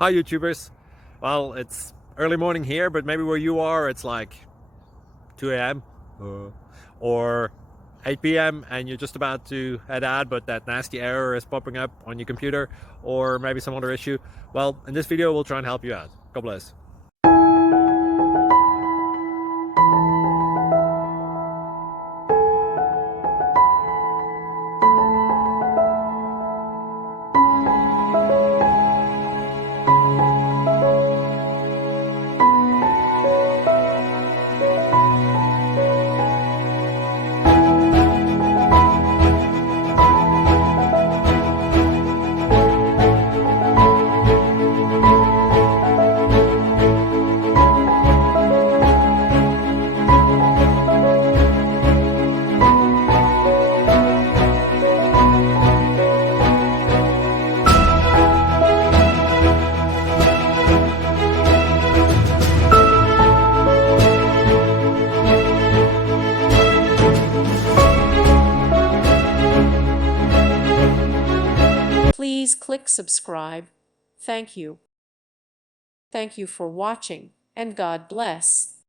Hi YouTubers. Well, it's early morning here, but maybe where you are it's like 2 a.m. or 8 p.m. and you're just about to head out, but that nasty error is popping up on your computer, or maybe some other issue. Well, in this video we'll try and help you out. God bless. Please click subscribe. Thank you. Thank you for watching, and God bless.